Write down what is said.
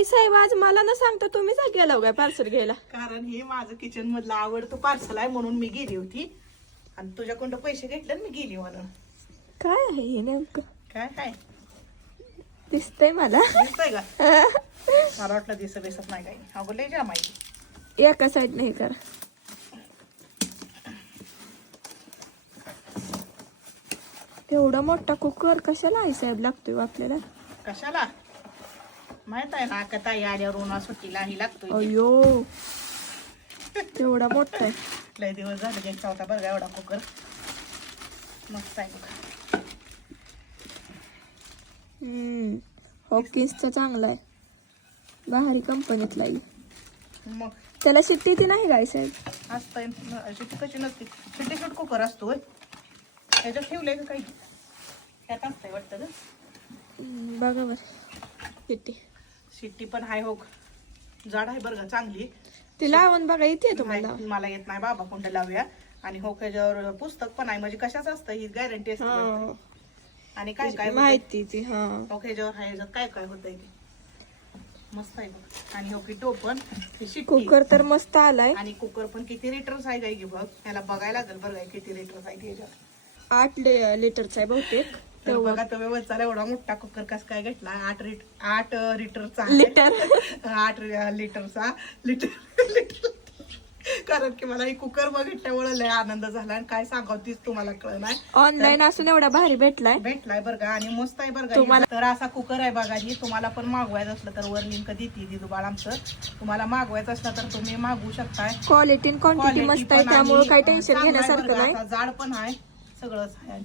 आई साहेब आज मला न सांगता तुम्हीच गेला काय पार्सल घ्यायला? कारण हे माझं किचन मधलं आवडतं पार्सल आहे म्हणून मी गेली होती आणि तुझ्याकडून पैसे घेतले आणि मी गेली म्हणून. काय आहे हे नेमकं? काय काय दिसतंय मला. दिसतंय का? मला वाटलं दिसत नाही काही. अगं लय जाम आहे. एका साईड नाही करा. एवढा मोठा कुकर कशाला आई साहेब लागतोय आपल्याला? कशाला माहित आहे ना, का ताई आल्यावर उन्हा सुट्टीला ही लागतोय. अयो एवढा मोठा आहे. लय दिवस झाले घ्यायचा होता बरं का एवढा कुकर. मस्त आहे बघा. हॉकिन्सचा चांगला आहे, बाहेरी कंपनीतला आहे. मग त्याला शिट्टी ती नाही गाय साहेब? असतंय शिट्टी कशी नसते. शिट्टी शूट कुकर असतो होय. ह्याच्यात ठेवलंय का काही? ह्यात असतंय वाटतं ना. बघा बर शिट्टी. शिट्टी पण हाय हो, जाड आहे बरं का चांगली. ती लावून बघा येते तुम्हाला? नाही, मला येत नाही बाबा कोणतं लावूया. आणि हो ह्याच्यावर पुस्तक पण आहे म्हणजे कशाच असतं ही गॅरंटी असते वाटतं. आणि काय काय माहिती ती. हा हो ह्याच्यावर आहे, ह्याच्यात काय काय होतंय ते मस्त आहे बघ. आणि हो की टोपण शिट्टी. कुकर तर मस्त आलाय. आणि कुकर पण किती लिटरच आहे काय की बघ. त्याला बघायला लागेल बरं काय किती लिटरच आहे ह्याच्यात. 8 लिटरचा आहे बहुतेक. तर बघा तुम्ही वचाला एवढा मोठा कुकर कस काय घेतला. 8 लिटरचा लिटर 8 लिटरचा लिटर. कारण की मला ही कुकर बघितल्यामुळे लय आनंद झाला. आणि काय सांगावं तीच तुम्हाला कळलं नाही. ऑनलाईन असून एवढा भारी भेटलाय. भेटलाय बरं का. आणि मस्त आहे बरं का. तर असा कुकर आहे बघा ही. तुम्हाला पण मागवायचं असलं तर वर लिंक देते दिदू बाळ आमचं. तुम्हाला मागवायचं असलं तर तुम्ही मागवू शकताय. क्वालिटी आणि क्वांटिटी मस्त आहे, त्यामुळे काही टेन्शन घेण्यासारखं नाही. जाड पण आहे सगळंच आहे.